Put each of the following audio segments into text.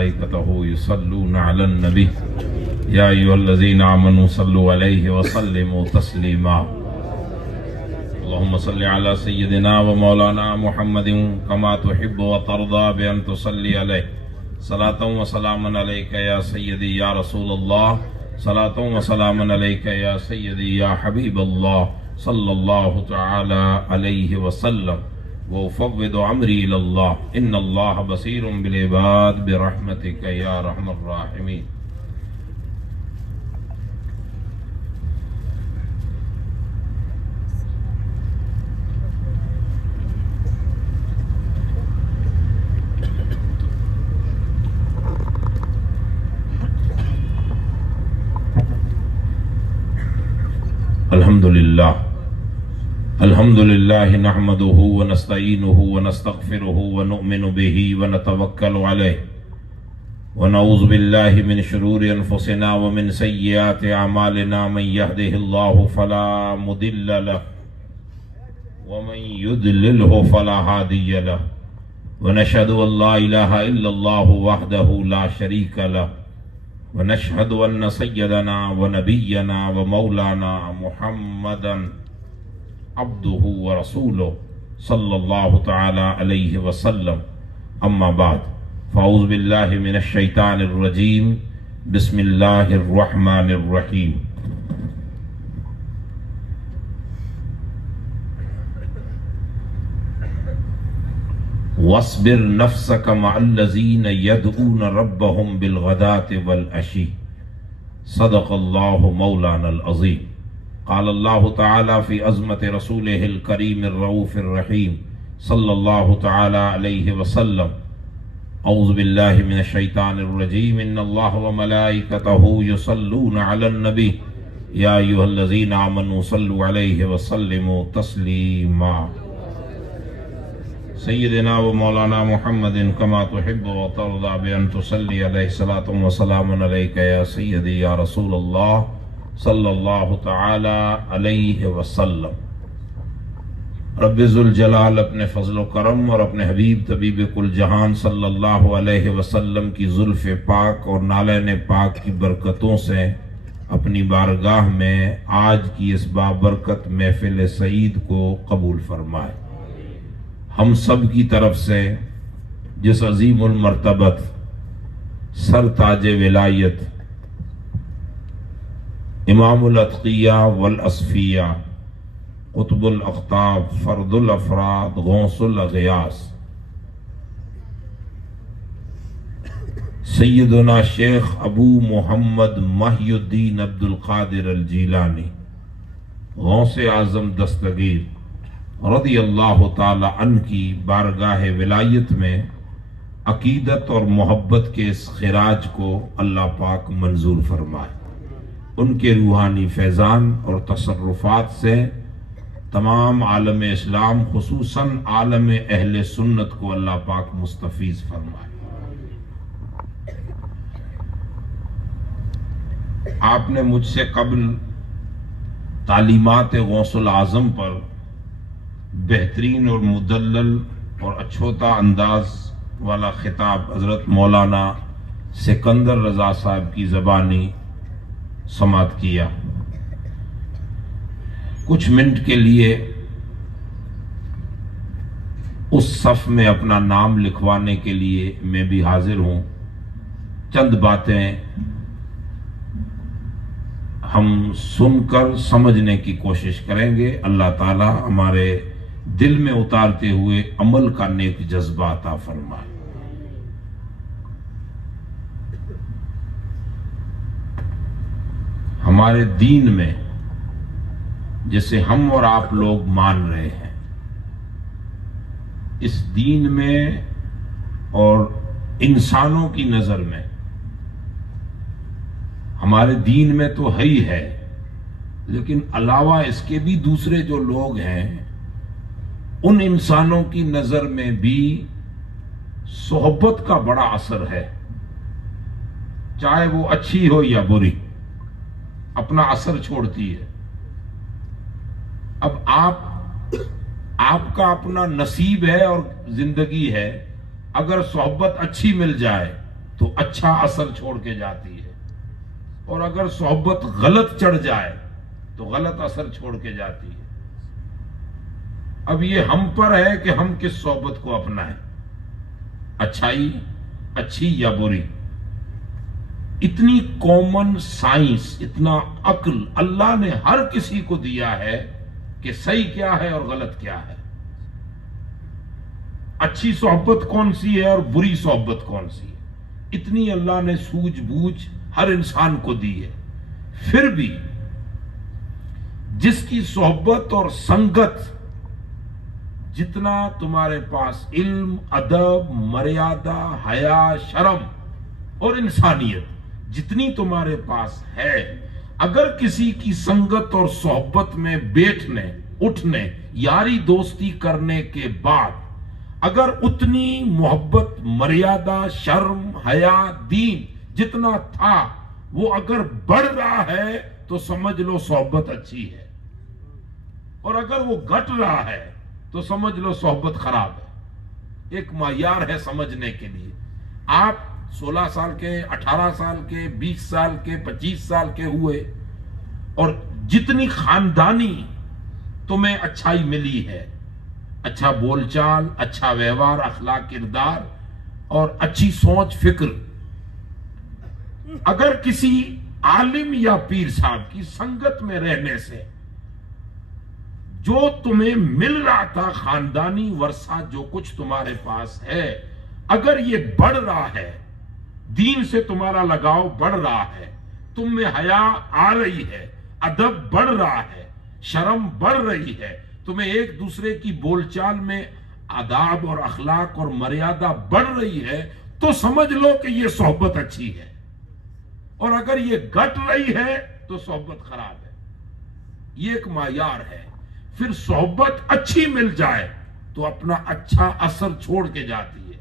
وملائكته يصلون على النبي يا أيها الذين آمنوا صلوا عليه وسلموا تسليما اللهم صل على سيدنا ومولانا محمد كما تحب وترضى بأن تصلي عليه صلاة وسلاما عليك يا سيدي يا رسول الله صلاة وسلاما عليك يا سيدي يا حبيب الله صلى الله تعالى عليه وسلم وأفوض أمري إلى الله إن الله بصير بالعباد برحمتك يا أرحم الراحمين. الحمد لله نحمده ونستعينه ونستغفره ونؤمن به ونتوكل عليه ونعوذ بالله من شرور أنفسنا ومن سيئات أعمالنا من يهده الله فلا مضل له ومن يضلله فلا هادي له ونشهد أن لا إله إلا الله وحده لا شريك له ونشهد أن سيدنا ونبينا ومولانا محمدا عبده ورسوله صلى الله تعالى عليه وسلم أما بعد فأعوذ بالله من الشيطان الرجيم بسم الله الرحمن الرحيم. واصبر نفسك مع الذين يدعون ربهم بالغداة والعشي صدق الله مولانا العظيم. قال الله تعالى في عظمة رسوله الكريم الرؤوف الرحيم صلى الله تعالى عليه وسلم أعوذ بالله من الشيطان الرجيم إن الله وملائكته يصلون على النبي يا أيها الذين آمنوا صلوا عليه وسلموا تسليما سيدنا ومولانا محمد كما تحب وترضى بأن تصلي عليه صلاة وسلام عليك يا سيدي يا رسول الله صلی اللہ تعالی علیہ وسلم. رب ذوالجلال اپنے فضل و کرم اور اپنے حبیب طبیب کل جہان صلی اللہ علیہ وسلم کی زلف پاک اور نالین پاک کی برکتوں سے اپنی بارگاہ میں آج کی اس بابرکت محفل سعید کو قبول فرمائے. ہم سب کی طرف سے جس عظیم المرتبت سر تاج ولایت امام الاتقیاء والاصفیاء قطب الاقطاب فرد الافراد غوث الاغیاث سیدنا شیخ ابو محمد محی الدین عبد القادر الجیلانی غوث اعظم دستگیر رضی اللہ تعالی عنہ کی بارگاہ ولایت میں عقیدت اور محبت کے اس خراج کو اللہ پاک منظور فرمائے. ان کے روحانی فیضان اور تصرفات سے تمام عالم اسلام خصوصاً عالم اہل سنت کو اللہ پاک مستفیض فرمائے. آپ نے مجھ سے قبل تعلیمات غوث العظم پر بہترین اور مدلل اور اچھوتا انداز والا خطاب حضرت مولانا سکندر رضا صاحب کی زبانی سماعت کیا. کچھ منٹ کے لیے اس صف میں اپنا نام لکھوانے کے لیے میں بھی حاضر ہوں. چند باتیں ہم سن کر سمجھنے کی کوشش کریں گے. اللہ تعالی ہمارے دل میں اتارتے ہوئے عمل کا نیک جذبہ عطا فرمائے. ہمارے دین میں جسے ہم اور آپ لوگ مان رہے ہیں، اس دین میں اور انسانوں کی نظر میں، ہمارے دین میں تو ہے ہی ہے، لیکن علاوہ اس کے بھی دوسرے جو لوگ ہیں ان انسانوں کی نظر میں بھی صحبت کا بڑا اثر ہے. چاہے وہ اچھی ہو یا بری، اپنا اثر چھوڑتی ہے. اب آپ کا اپنا نصیب ہے اور زندگی ہے. اگر صحبت اچھی مل جائے تو اچھا اثر چھوڑ کے جاتی ہے، اور اگر صحبت غلط چڑھ جائے تو غلط اثر چھوڑ کے جاتی ہے۔ اب یہ ہم پر ہے کہ ہم کس صحبت کو اپنائیں، اچھائی اچھی یا بری۔ اتنی کامن سائنس، اتنا عقل اللہ نے ہر کسی کو دیا ہے کہ صحیح کیا ہے اور غلط کیا ہے، اچھی صحبت کون سی ہے اور بری صحبت کون سی ہے، اتنی اللہ نے سوجھ بوجھ ہر انسان کو دی ہے۔ پھر بھی جس کی صحبت اور سنگت، جتنا تمہارے پاس علم، ادب، مریادہ، حیا، شرم اور انسانیت جتنی تمہارے پاس ہے، اگر کسی کی سنگت اور صحبت میں بیٹھنے اٹھنے یاری دوستی کرنے کے بعد اگر اتنی محبت، مریادہ، شرم، حیا، دین جتنا تھا وہ اگر بڑھ رہا ہے تو سمجھ لو صحبت اچھی ہے، اور اگر وہ گھٹ رہا ہے تو سمجھ لو صحبت خراب ہے۔ ایک معیار ہے سمجھنے کے لیے۔ آپ 16 سال کے، 18 سال کے، 20 سال کے، 25 سال کے ہوئے، اور جتنی خاندانی تمہیں اچھائی ملی ہے، اچھا بول چال، اچھا ویوہار، اخلاق، کردار اور اچھی سوچ، فکر، اگر کسی عالم یا پیر صاحب کی سنگت میں رہنے سے جو تمہیں مل رہا تھا، خاندانی ورثہ جو کچھ تمہارے پاس ہے، اگر یہ بڑھ رہا ہے، دین سے تمہارا لگاؤ بڑھ رہا ہے، تم میں حیا آ رہی ہے، ادب بڑھ رہا ہے، شرم بڑھ رہی ہے، تمہیں ایک دوسرے کی بول چال میں آداب اور اخلاق اور مریادہ بڑھ رہی ہے، تو سمجھ لو کہ یہ صحبت اچھی ہے، اور اگر یہ گھٹ رہی ہے تو صحبت خراب ہے۔ یہ ایک معیار ہے۔ پھر صحبت اچھی مل جائے تو اپنا اچھا اثر چھوڑ کے جاتی ہے،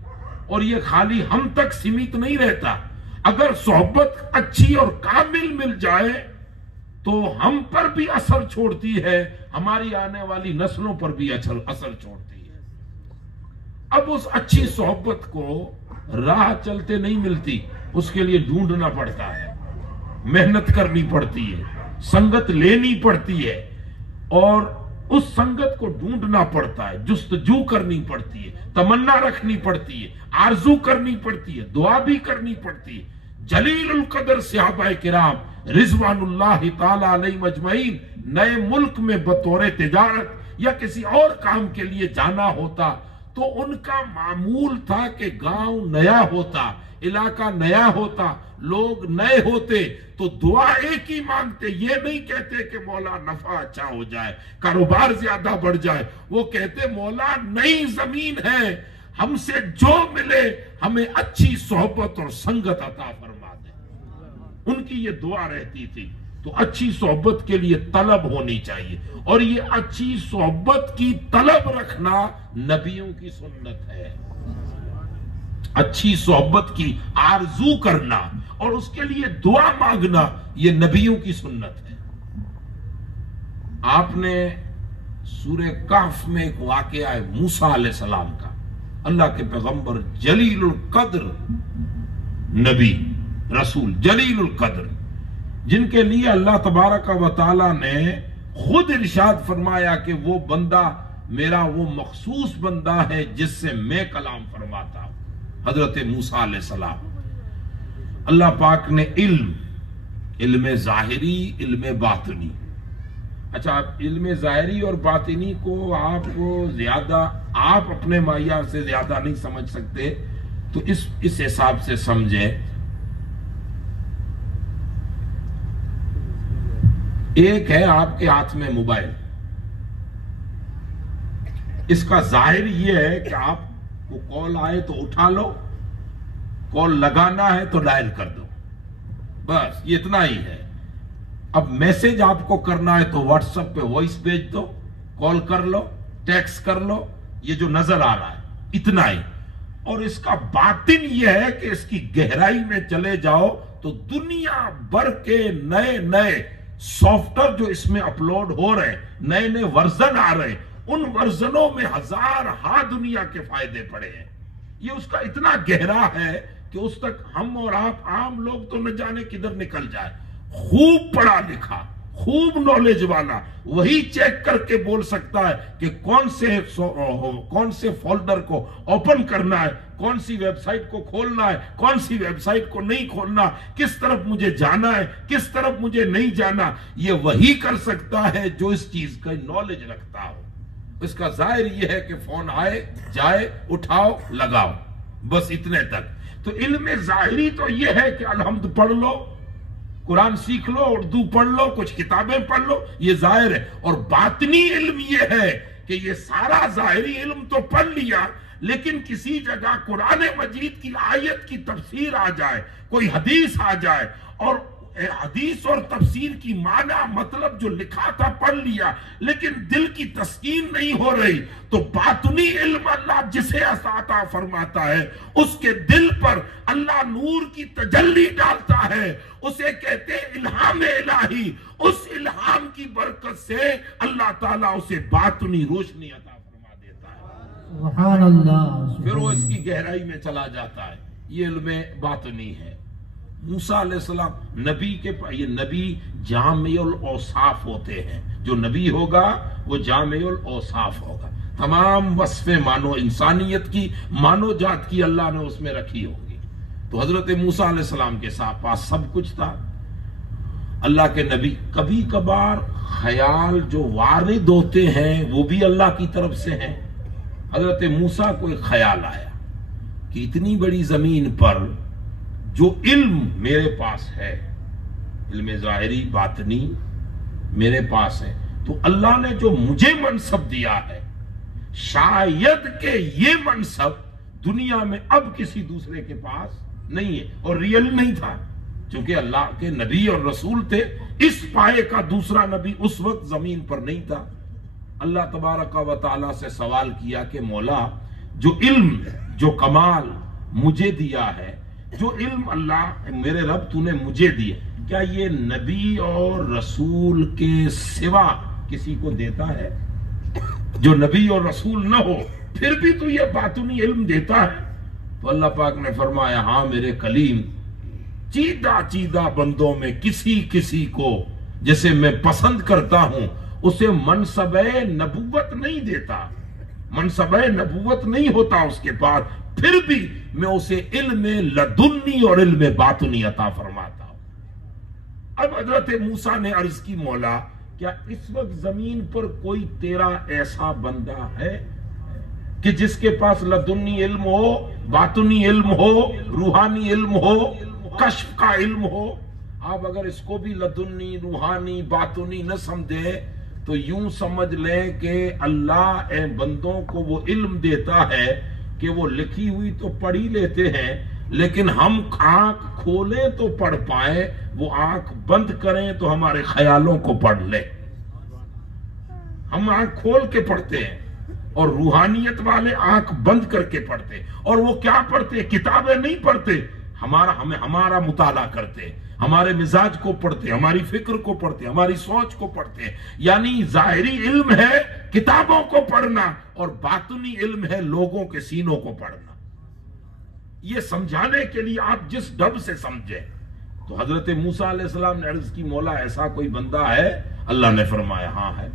اور یہ خالی ہم تک سیمت نہیں رہتا۔ اگر صحبت اچھی اور کامل مل جائے تو ہم پر بھی اثر چھوڑتی ہے، ہماری آنے والی نسلوں پر بھی اثر چھوڑتی ہے۔ اب اس اچھی صحبت کو راہ چلتے نہیں ملتی، اس کے لیے ڈھونڈنا پڑتا ہے، محنت کرنی پڑتی ہے، سنگت لینی پڑتی ہے، اور اس سنگت کو ڈھونڈنا پڑتا ہے، جستجو کرنی پڑتی ہے، تمنا رکھنی پڑتی ہے، آرزو کرنی پڑتی ہے، دعا بھی کرنی پڑتی ہے۔ جلیل القدر صحابہ کرام رضوان اللہ تعالی علیہ مجمعین نئے ملک میں بطور تجارت یا کسی اور کام کے لیے جانا ہوتا تو ان کا معمول تھا کہ گاؤں نیا ہوتا، علاقہ نیا ہوتا، لوگ نئے ہوتے تو دعا ایک ہی مانگتے، یہ نہیں کہتے کہ مولا نفع اچھا ہو جائے، کاروبار زیادہ بڑھ جائے، وہ کہتے مولا نئی زمین ہے، ہم سے جو ملے ہمیں اچھی صحبت اور سنگت عطا فرما دے۔ ان کی یہ دعا رہتی تھی۔ تو اچھی صحبت کے لیے طلب ہونی چاہیے، اور یہ اچھی صحبت کی طلب رکھنا نبیوں کی سنت ہے۔ اچھی صحبت کی آرزو کرنا اور اس کے لیے دعا مانگنا یہ نبیوں کی سنت ہے۔ آپ نے سورہ کہف میں ایک واقعہ ہے موسیٰ علیہ السلام کا، اللہ کے پیغمبر جلیل القدر نبی رسول جلیل القدر، جن کے لیے اللہ تبارک و تعالی نے خود ارشاد فرمایا کہ وہ بندہ میرا وہ مخصوص بندہ ہے جس سے میں کلام فرماتا ہوں، حضرت موسیٰ علیہ السلام۔ اللہ پاک نے علم ظاہری، علم باطنی، اچھا علم ظاہری اور باطنی کو آپ اپنے معیار سے زیادہ نہیں سمجھ سکتے، تو اس حساب سے سمجھیں۔ ایک ہے آپ کے ہاتھ میں موبائل، اس کا ظاہر یہ ہے کہ آپ کو کال آئے تو اٹھا لو، کال لگانا ہے تو ڈائل کر دو، بس یہ اتنا ہی ہے۔ اب میسج آپ کو کرنا ہے تو واٹس ایپ پہ وائس بھیج دو، کال کر لو، ٹیکس کر لو، یہ جو نظر آ رہا ہے اتنا ہی۔ اور اس کا باطن یہ ہے کہ اس کی گہرائی میں چلے جاؤ تو دنیا بھر کے نئے سافٹ ویئر جو اس میں اپلوڈ ہو رہے ہیں، نئے ورژن آ رہے ہیں، ان ورژنوں میں ہزار دنیا کے فائدے پڑے ہیں۔ یہ اس کا اتنا گہرا ہے کہ اس تک ہم اور آپ عام لوگ تو نہ جانے کدھر نکل جائے. خوب پڑھا لکھا، خوب نالج والا وہی چیک کر کے بول سکتا ہے کہ کون سے فولڈر کو اوپن کرنا ہے، کون سی ویب سائٹ کو کھولنا ہے، کون سی ویب سائٹ کو نہیں کھولنا، کس طرف مجھے جانا ہے، کس طرف مجھے نہیں جانا. یہ وہی کر سکتا ہے جو اس چیز کا نالج رکھتا ہو. اس کا ظاہر یہ ہے کہ فون آئے جائے اٹھاؤ لگاؤ، بس اتنے تک. تو علم ظاہری تو یہ ہے کہ الحمد پڑھ لو، قرآن سیکھ لو، اردو پڑھ لو، کچھ کتابیں پڑھ لو، یہ ظاہر ہے. اور باطنی علم یہ ہے کہ یہ سارا ظاہری علم تو پڑھ لیا، لیکن کسی جگہ قرآن مجید کی آیت کی تفسیر آ جائے، کوئی حدیث آ جائے، اور حدیث اور تفسیر کی معنی مطلب جو لکھا تھا پڑھ لیا، لیکن دل کی تسکین نہیں ہو رہی، تو باطنی علم اللہ جسے عطا فرماتا ہے اس کے دل پر اللہ نور کی تجلی ڈالتا ہے. اسے کہتے ہیں الہام الہی. اس الہام کی برکت سے اللہ تعالیٰ اسے باطنی روشنی عطا فرما دیتا ہے. سبحان اللہ. پھر وہ اس کی گہرائی میں چلا جاتا ہے. یہ علم باطنی ہے. موسیٰ علیہ السلام نبی کے یہ نبی جامع الاوصاف ہوتے ہیں. جو نبی ہوگا وہ جامع الاوصاف ہوگا. تمام وصف مانو انسانیت کی، مانو جات کی اللہ نے اس میں رکھی ہوگی. تو حضرت موسیٰ علیہ السلام کے پاس سب کچھ تھا. اللہ کے نبی کبھی کبھار خیال جو وارد ہوتے ہیں وہ بھی اللہ کی طرف سے ہیں. حضرت موسیٰ کو ایک خیال آیا کہ اتنی بڑی زمین پر جو علم میرے پاس ہے، علم ظاہری باطنی میرے پاس ہے، تو اللہ نے جو مجھے منصب دیا ہے، شاید کہ یہ منصب دنیا میں اب کسی دوسرے کے پاس نہیں ہے. اور ریئل نہیں تھا، چونکہ اللہ کے نبی اور رسول تھے. اس پائے کا دوسرا نبی اس وقت زمین پر نہیں تھا. اللہ تبارک و تعالیٰ سے سوال کیا کہ مولا، جو علم، جو کمال مجھے دیا ہے، جو علم اللہ میرے رب تو نے مجھے دیا، کیا یہ نبی اور رسول کے سوا کسی کو دیتا ہے؟ جو نبی اور رسول نہ ہو پھر بھی تو یہ باطنی علم دیتا ہے. تو اللہ پاک نے فرمایا ہاں میرے کلیم، چیدہ چیدہ بندوں میں کسی کسی کو جسے میں پسند کرتا ہوں اسے منصب نبوت نہیں دیتا، منصب نبوت نہیں ہوتا اس کے پاس، پھر بھی میں اسے علم لدنی اور علم باطنی عطا فرماتا ہوں. اب حضرت موسیٰ نے عرض کی مولا، کیا اس وقت زمین پر کوئی تیرا ایسا بندہ ہے کہ جس کے پاس لدنی علم ہو، باطنی علم ہو، روحانی علم ہو، کشف کا علم ہو؟ آپ اگر اس کو بھی لدنی، روحانی، باطنی نہ سمجھیں تو یوں سمجھ لیں کہ اللہ بندوں کو وہ علم دیتا ہے کہ وہ لکھی ہوئی تو پڑھ ہی لیتے ہیں، لیکن ہم آنکھ کھولیں تو پڑھ پائیں، وہ آنکھ بند کریں تو ہمارے خیالوں کو پڑھ لیں. ہم آنکھ کھول کے پڑھتے ہیں، اور روحانیت والے آنکھ بند کر کے پڑھتے ہیں. اور وہ کیا پڑھتے؟ کتابیں نہیں پڑھتے، ہمارا مطالعہ کرتے، ہمارے مزاج کو پڑھتے، ہماری فکر کو پڑھتے، ہماری سوچ کو پڑھتے. یعنی ظاہری علم ہے کتابوں کو پڑھنا، اور باطنی علم ہے لوگوں کے سینوں کو پڑھنا. یہ سمجھانے کے لیے آپ جس ڈب سے سمجھیں. تو حضرت موسیٰ علیہ السلام نے عرض کی مولا ایسا کوئی بندہ ہے؟ اللہ نے فرمایا ہاں ہے.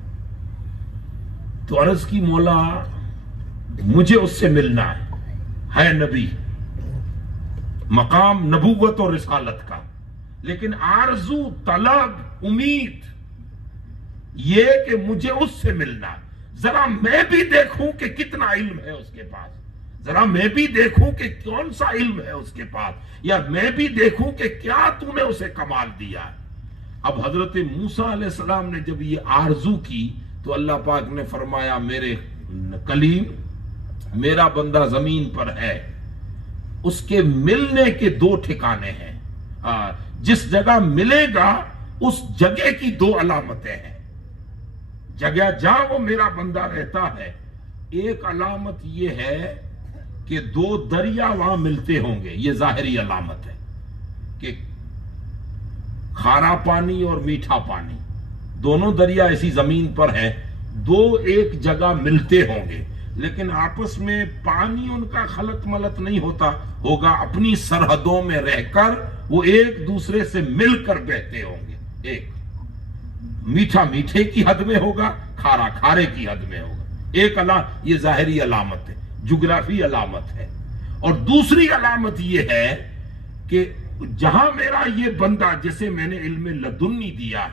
تو عرض کی مولا مجھے اس سے ملنا ہے نبی، مقام نبوت اور رسالت کا، لیکن آرزو، طلب، امید یہ کہ مجھے اس سے ملنا. ذرا میں بھی دیکھوں کہ کتنا علم ہے اس کے پاس، ذرا میں بھی دیکھوں کہ کون سا علم ہے اس کے پاس، یا میں بھی دیکھوں کہ کیا تو نے اسے کمال دیا ہے. اب حضرت موسیٰ علیہ السلام نے جب یہ آرزو کی تو اللہ پاک نے فرمایا میرے کلیم، میرا بندہ زمین پر ہے، اس کے ملنے کے دو ٹھکانے ہیں. جس جگہ ملے گا اس جگہ کی دو علامتیں ہیں. جگہ جہاں وہ میرا بندہ رہتا ہے، ایک علامت یہ ہے کہ دو دریا وہاں ملتے ہوں گے، یہ ظاہری علامت ہے کہ کھارا پانی اور میٹھا پانی دونوں دریا ایسی زمین پر ہیں، دو ایک جگہ ملتے ہوں گے. لیکن آپس میں پانی ان کا خلط ملط نہیں ہوتا ہوگا، اپنی سرحدوں میں رہ کر وہ ایک دوسرے سے مل کر بہتے ہوں گے. ایک میٹھا میٹھے کی حد میں ہوگا، کھارا کھارے کی حد میں ہوگا. ایک یہ ظاہری علامت ہے، جغرافی علامت ہے. اور دوسری علامت یہ ہے کہ جہاں میرا یہ بندہ، جسے میں نے علم لدنی دیا،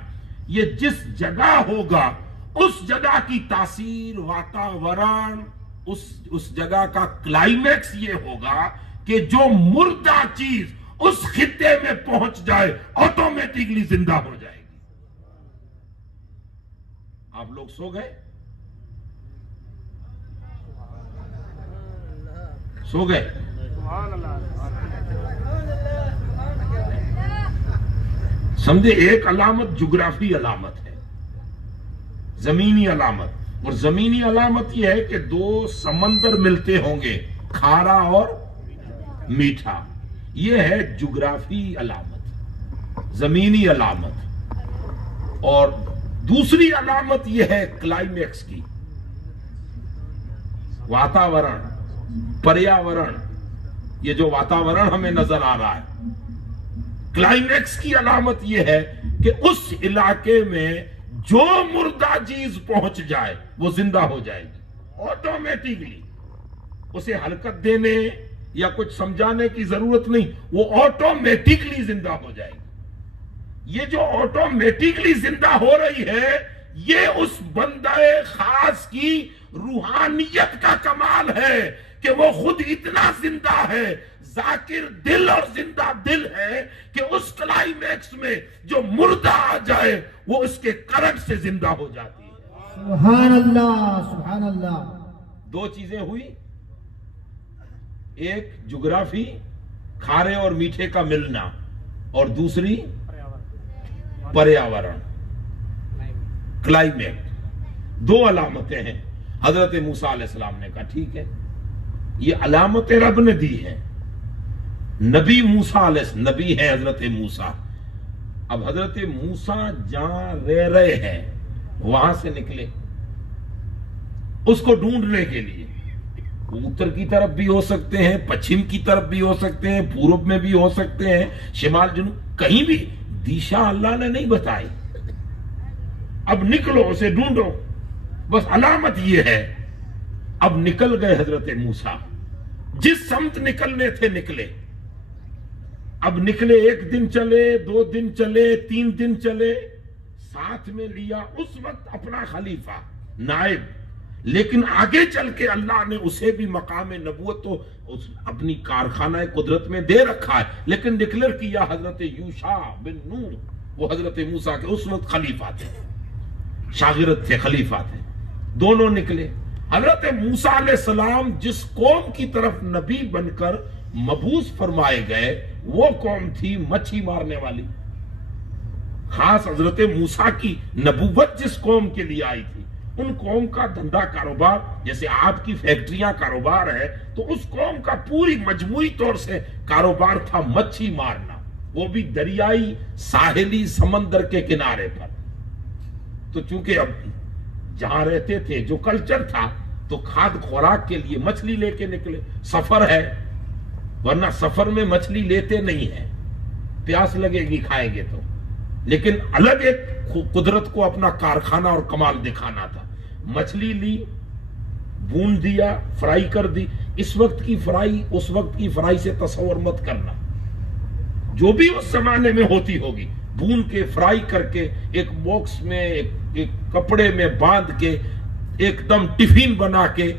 یہ جس جگہ ہوگا اس جگہ کی تاثیر، واتاورن، اس جگہ کا کلائمیکس یہ ہوگا کہ جو مردہ چیز اس خطے میں پہنچ جائے آٹومیٹکلی زندہ ہو جائے گی. آپ لوگ سو گئے؟ سو گئے؟ سمجھے؟ ایک علامت جغرافی علامت ہے، زمینی علامت. اور زمینی علامت یہ ہے کہ دو سمندر ملتے ہوں گے، کھارا اور میٹھا. یہ ہے جغرافی علامت، زمینی علامت. اور دوسری علامت یہ ہے کلائمیکس کی، واتاورن، پریاورن. یہ جو واتاورن ہمیں نظر آ رہا ہے، کلائمیکس کی علامت یہ ہے کہ اس علاقے میں جو مردہ چیز پہنچ جائے وہ زندہ ہو جائے گی آٹومیٹکلی. اسے حرکت دینے یا کچھ سمجھانے کی ضرورت نہیں، وہ آٹومیٹکلی زندہ ہو جائے گی. یہ جو آٹومیٹکلی زندہ ہو رہی ہے، یہ اس بندہ خاص کی روحانیت کا کمال ہے کہ وہ خود اتنا زندہ ہے، ذاکر دل اور زندہ دل ہے کہ اس کلائمیکس میں جو مردہ آ جائے وہ اس کے کرب سے زندہ ہو جاتی ہے. سبحان اللہ، سبحان اللہ. دو چیزیں ہوئی، ایک جغرافی، کھارے اور میٹھے کا ملنا، اور دوسری پریاورن، کلائمیٹ. دو علامتیں ہیں. حضرت موسیٰ علیہ السلام نے کہا ٹھیک ہے، یہ علامت رب نے دی ہے. نبی موسیٰ علیہ السلام، نبی ہے حضرت موسیٰ. اب حضرت موسیٰ جہاں رہ رہے ہیں وہاں سے نکلے اس کو ڈھونڈنے کے لیے. اتر کی طرف بھی ہو سکتے ہیں، پچھم کی طرف بھی ہو سکتے ہیں، پورب میں بھی ہو سکتے ہیں، شمال جنوب، کہیں بھی دیشا اللہ نے نہیں بتائی. اب نکلو، اسے ڈھونڈو، بس علامت یہ ہے. اب نکل گئے حضرت موسیٰ، جس سمت نکلنے تھے نکلے. اب نکلے، ایک دن چلے، 2 دن چلے، 3 دن چلے، ساتھ میں لیا اس وقت اپنا خلیفہ، نائب. لیکن آگے چل کے اللہ نے اسے بھی مقام نبوت تو اپنی کارخانہ قدرت میں دے رکھا ہے، لیکن ڈکلیئر کیا حضرت یوشع بن نون، وہ حضرت موسیٰ کے اس وقت خلیفہ تھے، شاگرد تھے، خلیفہ تھے. دونوں نکلے. حضرت موسیٰ علیہ السلام جس قوم کی طرف نبی بن کر مبعوث فرمائے گئے وہ قوم تھی مچھی مارنے والی. خاص حضرت موسیٰ کی نبوت جس قوم کے لیے آئی تھی، ان قوم کا دھندا کاروبار جیسے آپ کی فیکٹریاں کاروبار ہے، تو اس قوم کا پوری مجموعی طور سے کاروبار تھا مچھی مارنا، وہ بھی دریائی ساحلی سمندر کے کنارے پر. تو چونکہ اب جہاں رہتے تھے جو کلچر تھا، تو کھاد خوراک کے لیے مچھلی لے کے نکلے. سفر ہے، ورنہ سفر میں مچھلی لیتے نہیں ہیں، پیاس لگے گی کھائیں گے تو. لیکن الگ ایک قدرت کو اپنا کارخانہ اور کمال دکھانا تھا. مچھلی لی، بھون دیا، فرائی کر دی. اس وقت کی فرائی اس وقت کی فرائی سے تصور مت کرنا، جو بھی اس زمانے میں ہوتی ہوگی. بھون کے فرائی کر کے ایک باکس میں ایک کپڑے میں باندھ کے ایک دم ٹفین بنا کے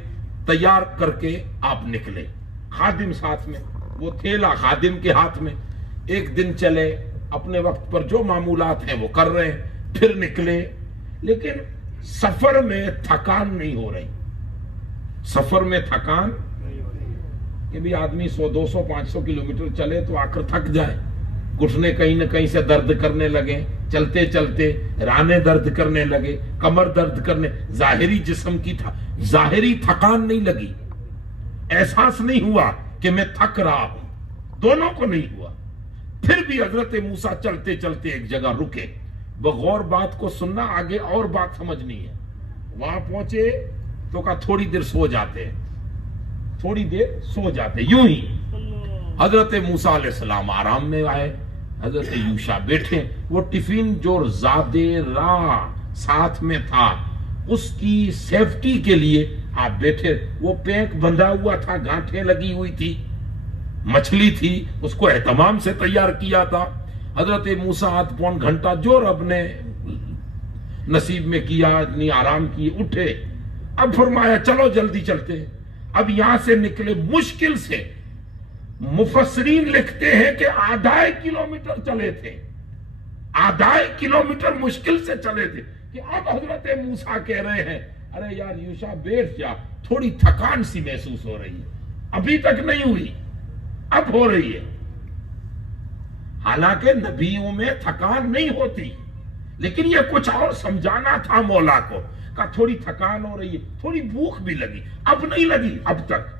تیار کر کے آپ نکلے، خادم ساتھ میں، وہ تھیلا خادم کے ہاتھ میں. ایک دن چلے، اپنے وقت پر جو معمولات ہیں وہ کر رہے ہیں، پھر نکلے. لیکن سفر میں تھکان نہیں ہو رہی. سفر میں تھکان کہ بھی آدمی 100 200 500 کلومیٹر چلے تو آ کر تھک جائے. گھٹنے کہیں نہ کہیں سے درد کرنے لگے، چلتے چلتے رانے درد کرنے لگے، کمر درد کرنے. ظاہری جسم کی ظاہری تھکان نہیں لگی، احساس نہیں ہوا کہ میں تھک رہا ہوں، دونوں کو نہیں ہوا. پھر بھی حضرت موسیٰ چلتے چلتے ایک جگہ رکے، بغور بات کو سننا، آگے اور بات سمجھنی ہے. وہاں پہنچے تو کہا تھوڑی دیر سو جاتے ہیں، تھوڑی دیر سو جاتے، یوں ہی حضرت موسیٰ علیہ السلام آرام میں آئے، حضرت یوشع بیٹھے، وہ ٹفن جو زادے راہ ساتھ میں تھا اس کی سیفٹی کے لیے آپ بیٹھے، وہ پینک بندھا ہوا تھا، گانٹھیں لگی ہوئی تھی، مچھلی تھی، اس کو اہتمام سے تیار کیا تھا۔ حضرت موسیٰ آدھ پون گھنٹہ جو رب نے نصیب میں کیا، اتنی آرام کی، اٹھے، اب فرمایا چلو جلدی چلتے ہیں۔ اب یہاں سے نکلے، مشکل سے مفسرین لکھتے ہیں کہ آدھا کلومیٹر چلے تھے، آدھا کلومیٹر مشکل سے چلے تھے کہ اب حضرت موسیٰ کہہ رہے ہیں ارے یار یوشع بیٹھ جا، تھوڑی تھکان سی محسوس ہو رہی ہے، ابھی تک نہیں ہوئی، اب ہو رہی ہے۔ حالانکہ نبیوں میں تھکان نہیں ہوتی، لیکن یہ کچھ اور سمجھانا تھا مولا کو، کہ تھوڑی تھکان ہو رہی ہے، تھوڑی بھوک بھی لگی، اب نہیں لگی، اب تک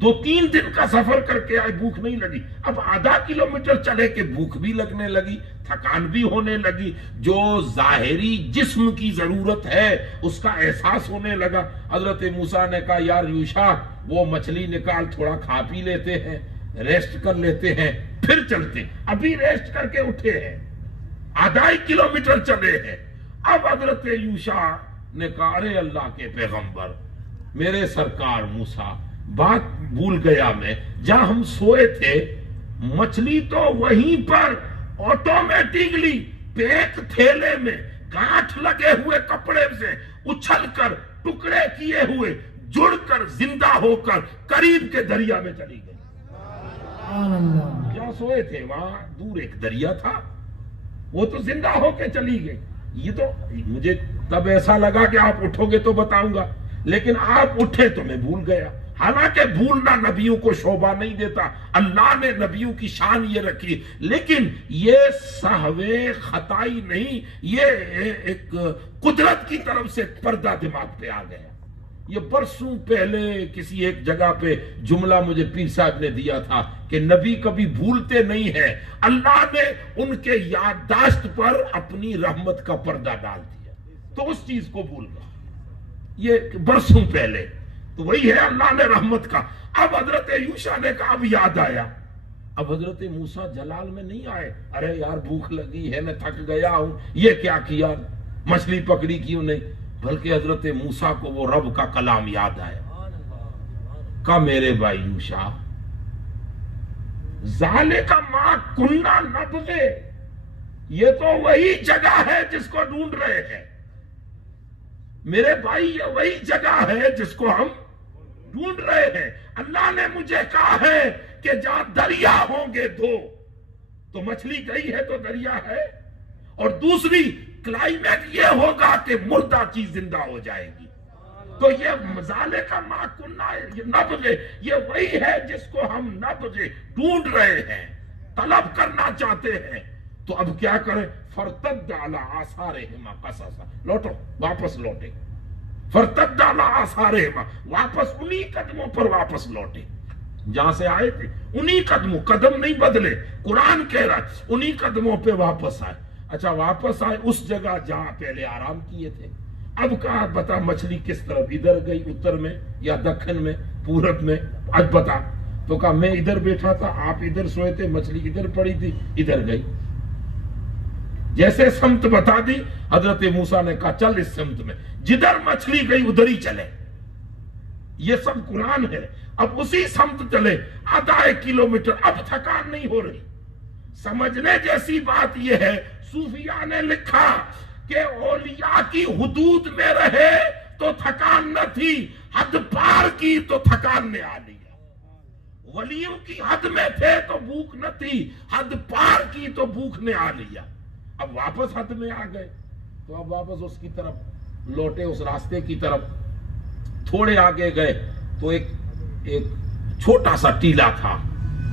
2-3 دن کا سفر کر کے آئے، بھوک نہیں لگی، اب آدھا کلومیٹر چلے کہ بھوک بھی لگنے لگی، تھکان بھی ہونے لگی، جو ظاہری جسم کی ضرورت ہے اس کا احساس ہونے لگا۔ حضرت موسیٰ نے کہا یار یوشع وہ مچھلی نکال، تھوڑا کھا پی لیتے ہیں، ریسٹ کر لیتے ہیں، پھر چلتے ہیں۔ ابھی ریسٹ کر کے اٹھے ہیں، آدھا کلومیٹر چلے ہیں۔ اب حضرت یوشع نے کہا ارے اللہ کے پیغمبر، میرے سرکار موسیٰ، بات بھول گیا میں، جہاں ہم سوئے تھے مچھلی تو وہیں پر آٹومیٹکلی پیک تھیلے میں گانٹھ لگے ہوئے کپڑے سے اچھل کر ٹکڑے کیے ہوئے جڑ کر زندہ ہو کر قریب کے دریا میں چلی گئی۔ سبحان اللہ۔ جہاں سوئے تھے وہاں دور ایک دریا تھا، وہ تو زندہ ہو کے چلی گئی۔ یہ تو مجھے تب ایسا لگا کہ آپ اٹھو گے تو بتاؤں گا، لیکن آپ اٹھے تو میں بھول گیا۔ حالانکہ بھولنا نبیوں کو شعبہ نہیں دیتا، اللہ نے نبیوں کی شان یہ رکھی، لیکن یہ سہوے خطائی نہیں، یہ ایک قدرت کی طرف سے پردہ دماغ پہ آ گیا۔ یہ برسوں پہلے کسی ایک جگہ پہ جملہ مجھے پیر صاحب نے دیا تھا کہ نبی کبھی بھولتے نہیں ہیں، اللہ نے ان کے یادداشت پر اپنی رحمت کا پردہ ڈال دیا تو اس چیز کو بھول گیا، یہ برسوں پہلے۔ تو وہی ہے اللہ نے رحمت کا۔ اب حضرت یوشع نے کہا اب یاد آیا، اب حضرت موسیٰ جلال میں نہیں آئے، ارے یار بھوک لگی ہے، میں تھک گیا ہوں، یہ کیا کیا، مچھلی پکڑی کیوں نہیں، بلکہ حضرت موسیٰ کو وہ رب کا کلام یاد آیا۔ کہا میرے بھائی یوشع، ذالک ما کنا نبغی، یہ تو وہی جگہ ہے جس کو ڈھونڈ رہے ہیں میرے بھائی، یہ وہی جگہ ہے جس کو ہم ڈھونڈ رہے ہیں۔ اللہ نے مجھے کہا ہے کہ جہاں دریا ہوں گے دو، تو مچھلی گئی ہے تو دریا ہے، اور دوسری کلائمیٹ یہ ہوگا کہ مردہ چیز زندہ ہو جائے گی۔ تو یہ مزالے کا ما کننا، یہ نبغی، یہ وہی ہے جس کو ہم نبغی ڈھونڈ رہے ہیں، طلب کرنا چاہتے ہیں۔ تو اب کیا کریں؟ فرتد علی آثارہما قصصا، لوٹو، واپس لوٹے، فرتد علی آثارہما، واپس انہی قدموں پر واپس لوٹے جہاں سے آئے تھے، انہی قدموں، قدم نہیں بدلے، قرآن کہہ رہا ہے انہی قدموں پہ واپس آئے۔ اچھا واپس آئے اس جگہ جہاں پہلے آرام کیے تھے۔ اب کہا بتا مچھلی کس طرف، ادھر گئی اتر میں یا دکن میں، پورب میں، آج بتا۔ تو کہا میں ادھر بیٹھا تھا، آپ ادھر سوئے تھے، مچھلی ادھر پڑی تھی، ادھر گئی۔ جیسے سمت بتا دی، حضرت موسیٰ نے کہا چل اس سمت میں، جدھر مچھلی گئی ادھر ہی چلے۔ یہ سب قرآن ہے۔ اب اسی سمت چلے، آدھا کلومیٹر، اب تھکان نہیں ہو رہی۔ سمجھنے جیسی بات یہ ہے، صوفیاء نے لکھا کہ اولیاء کی حدود میں رہے تو تھکان نہ تھی، حد پار کی تو تھکان نے آ لیا۔ ولیوں کی حد میں تھے تو بھوک نہ تھی، حد پار کی تو بھوک نے آ لیا۔ اب واپس حد میں آ گئے تو اب واپس اس کی طرف لوٹے، اس راستے کی طرف۔ تھوڑے آگے گئے تو ایک چھوٹا سا ٹیلا تھا،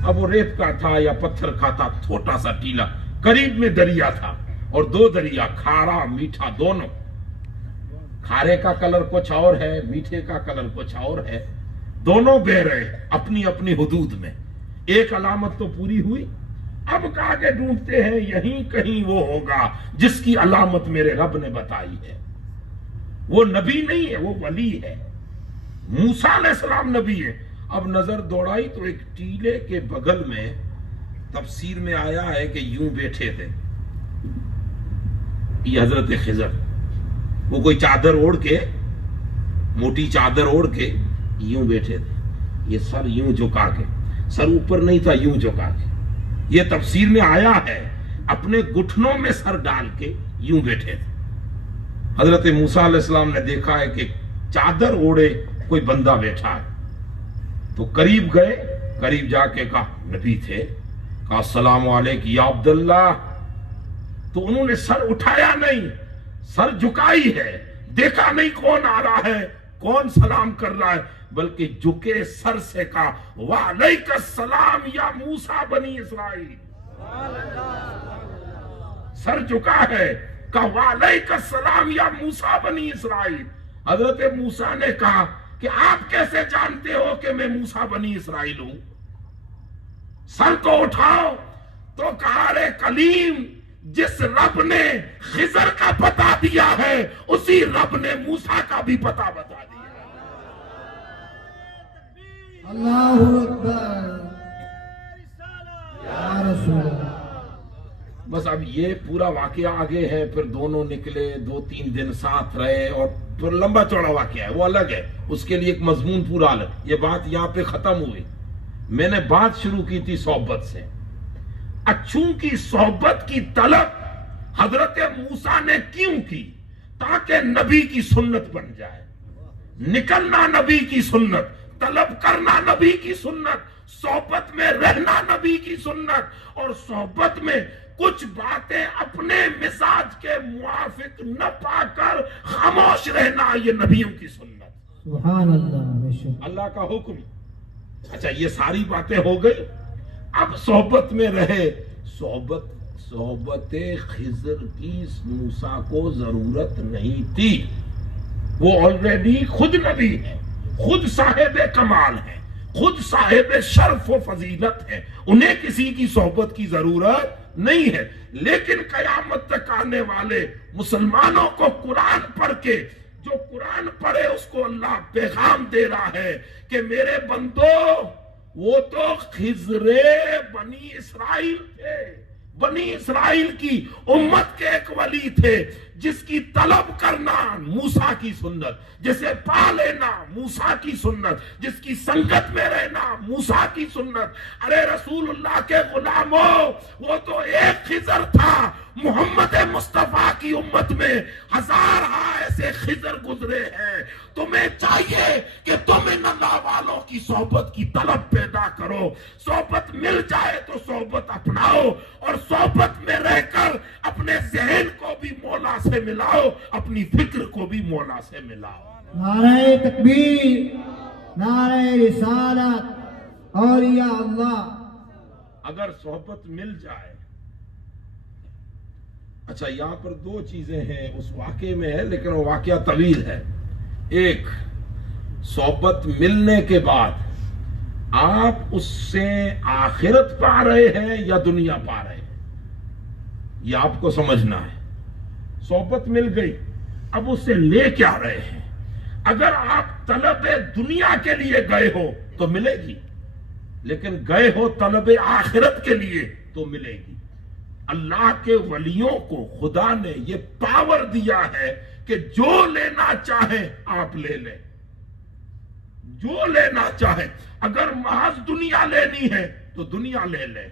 اب وہ ریت کا تھا یا پتھر کا تھا، چھوٹا سا ٹیلا، قریب میں دریا تھا، اور دو دریا، کھارا میٹھا دونوں۔ کھارے کا کلر کچھ اور ہے، میٹھے کا کلر کچھ اور ہے، دونوں بہ رہے اپنی اپنی حدود میں۔ ایک علامت تو پوری ہوئی، اب کہا کہ ڈھونڈتے ہیں یہیں کہیں وہ ہوگا جس کی علامت میرے رب نے بتائی ہے۔ وہ نبی نہیں ہے، وہ ولی ہے، موسیٰ علیہ السلام نبی ہے. اب نظر دوڑائی تو ایک ٹیلے کے بغل میں تفسیر میں آیا ہے کہ یوں بیٹھے تھے یہ حضرت خضر. وہ کوئی چادر اوڑھ کے, موٹی چادر اوڑھ کے یوں بیٹھے تھے. یہ سر یوں جھکا کے, سر اوپر نہیں تھا, یوں جھکا کے. یہ تفسیر میں آیا ہے اپنے گھٹنوں میں سر ڈال کے یوں بیٹھے تھے. حضرت موسیٰ علیہ السلام نے دیکھا ہے کہ چادر اوڑھے کوئی بندہ بیٹھا ہے, تو قریب گئے, قریب جا کے کہا, نبی تھے, کہا السلام علیکم یا عبداللہ. تو انہوں نے سر اٹھایا نہیں, سر جھکائی ہے, دیکھا نہیں کون آ رہا ہے, کون سلام کر رہا ہے, بلکہ جھکے سر سے کہا وعلیک السلام یا موسیٰ بنی اسرائیل. سر جھکا ہے, کہا وعلیک السلام یا موسیٰ بنی اسرائیل. حضرت موسیٰ نے کہا کہ آپ کیسے جانتے ہو کہ میں موسیٰ بنی اسرائیل ہوں؟ سر تو اٹھاؤ. تو کہا رے کلیم, جس رب نے خضر کا پتہ دیا ہے اسی رب نے موسیٰ کا بھی پتہ بتا دیا. اللہ اکبر یا رسول اللہ. بس اب یہ پورا واقعہ آگے ہے. پھر دونوں نکلے, 2-3 دن ساتھ رہے, اور پھر لمبا چوڑا واقعہ ہے, وہ الگ ہے, اس کے لیے ایک مضمون پورا الگ. یہ بات یہاں پہ ختم ہوئی. میں نے بات شروع کی تھی صحبت سے. چونکہ صحبت کی طلب حضرت موسیٰ نے کیوں کی؟ تاکہ نبی کی سنت بن جائے. نکلنا نبی کی سنت, طلب کرنا نبی کی سنت, صحبت میں رہنا نبی کی سنت, اور صحبت میں کچھ باتیں اپنے مزاج کے موافق نہ پا کر خاموش رہنا یہ نبیوں کی سنت. سبحان اللہ, اللہ کا حکم. اچھا یہ ساری باتیں ہو گئی. اب صحبت میں رہے. صحبت خضر کی موسیٰ کو ضرورت نہیں تھی. وہ آلریڈی خود نبی ہے, خود صاحب کمال ہے, خود صاحب شرف و فضیلت ہے. انہیں کسی کی صحبت کی ضرورت نہیں ہے. لیکن قیامت تک آنے والے مسلمانوں کو قرآن پڑھ کے, جو قرآن پڑھے اس کو اللہ پیغام دے رہا ہے کہ میرے بندو, وہ تو خضر بنی اسرائیل تھے, بنی اسرائیل کی امت کے ایک ولی تھے, جس کی طلب کرنا موسیٰ کی سنت, جسے پا لینا موسیٰ کی سنت, جس کی سنگت میں رہنا موسیٰ کی سنت. ارے رسول اللہ کے غلاموں, وہ تو ایک خضر تھا. محمد مصطفیٰ کی امت میں ہزارہ ایسے خضر گزرے ہیں. تمہیں چاہیے کہ تم ان اللہ والوں کی صحبت کی طلب پیدا کرو. صحبت مل جائے تو صحبت اپناؤ, اور صحبت میں رہ کر اپنے ذہن کو بھی مولا سے ملاؤ, اپنی فکر کو بھی مولا سے ملاؤ. نعرہ تکبیر, نعرہ رسالت, اور یا اللہ. اگر صحبت مل جائے. اچھا یہاں پر 2 چیزیں ہیں, اس واقعے میں ہے لیکن وہ واقعہ طویل ہے. ایک, صحبت ملنے کے بعد آپ اس سے آخرت پا رہے ہیں یا دنیا پا رہے ہیں, یہ آپ کو سمجھنا ہے. صحبت مل گئی, اب اس سے لے کیا رہے ہیں. اگر آپ طلب دنیا کے لیے گئے ہو تو ملے گی, لیکن گئے ہو طلب آخرت کے لیے تو ملے گی. اللہ کے ولیوں کو خدا نے یہ پاور دیا ہے کہ جو لینا چاہیں آپ لے لیں, جو لینا چاہیں. اگر محض دنیا لینی ہے تو دنیا لے لیں,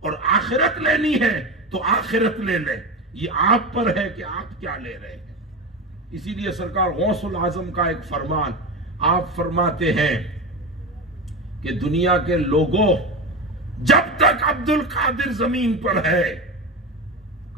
اور آخرت لینی ہے تو آخرت لے لیں. یہ آپ پر ہے کہ آپ کیا لے رہے ہیں. اسی لیے سرکار غوث العظم کا ایک فرمان, آپ فرماتے ہیں کہ دنیا کے لوگوں, جب تک عبد القادر زمین پر ہے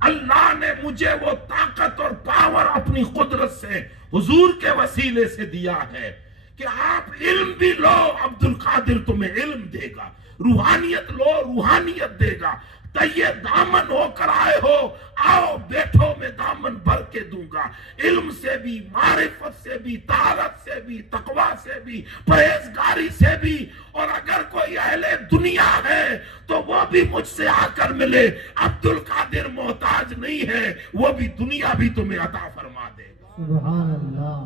اللہ نے مجھے وہ طاقت اور پاور اپنی قدرت سے حضور کے وسیلے سے دیا ہے کہ آپ علم بھی لو, عبد القادر تمہیں علم دے گا. روحانیت لو, روحانیت دے گا. تیہ دامن ہو کر آئے ہو, آؤ بیٹھو میں دامن بھر کے دوں گا. علم سے بھی, معرفت سے بھی, طہارت سے بھی, تقوی سے بھی, پرہیزگاری سے بھی. اور اگر کوئی اہل دنیا ہے تو وہ بھی مجھ سے آ کر ملے. عبد القادر محتاج نہیں ہے, وہ بھی دنیا بھی تمہیں عطا فرما دے گا. سبحان اللہ.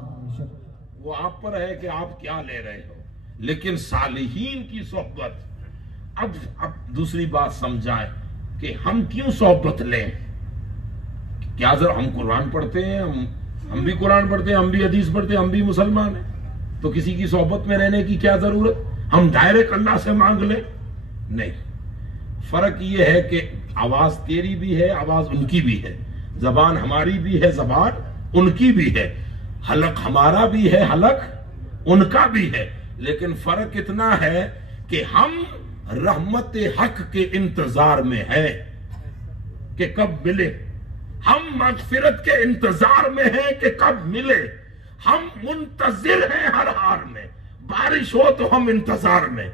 وہ آپ پر ہے کہ آپ کیا لے رہے ہو. لیکن صالحین کی صحبت. اب دوسری بات سمجھائیں کہ ہم کیوں صحبت لیں. کیا ذرا ہم قرآن پڑھتے ہیں, ہم بھی قرآن پڑھتے ہیں, ہم بھی حدیث پڑھتے ہیں, ہم بھی مسلمان ہیں, تو کسی کی صحبت میں رہنے کی کیا ضرورت. ہم ڈائریکٹ اللہ سے مانگ لیں. نہیں, فرق یہ ہے کہ آواز تیری بھی ہے, آواز ان کی بھی ہے, زبان ہماری بھی ہے, زبان ان کی بھی ہے, حلق ہمارا بھی ہے, حلق ان کا بھی ہے. لیکن فرق اتنا ہے کہ ہم رحمت حق کے انتظار میں ہیں کہ کب ملے, ہم مغفرت کے انتظار میں ہیں کہ کب ملے, ہم منتظر ہیں ہر حال میں. بارش ہو تو ہم انتظار میں,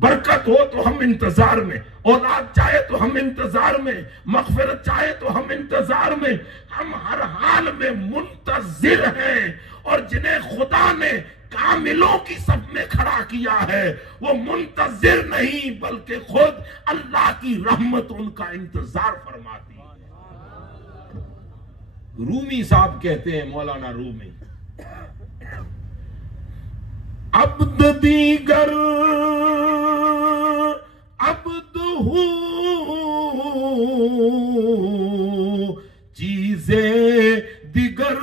برکت ہو تو ہم انتظار میں, اولاد چاہے تو ہم انتظار میں, مغفرت چاہے تو ہم انتظار میں. ہم ہر حال میں منتظر ہیں. اور جنہیں خدا نے کاملوں کی صف میں کھڑا کیا ہے وہ منتظر نہیں بلکہ خود اللہ کی رحمت ان کا انتظار فرماتی ہے. رومی صاحب کہتے ہیں, مولانا رومی, عبد دیگر عبد ہو چیزیں دیگر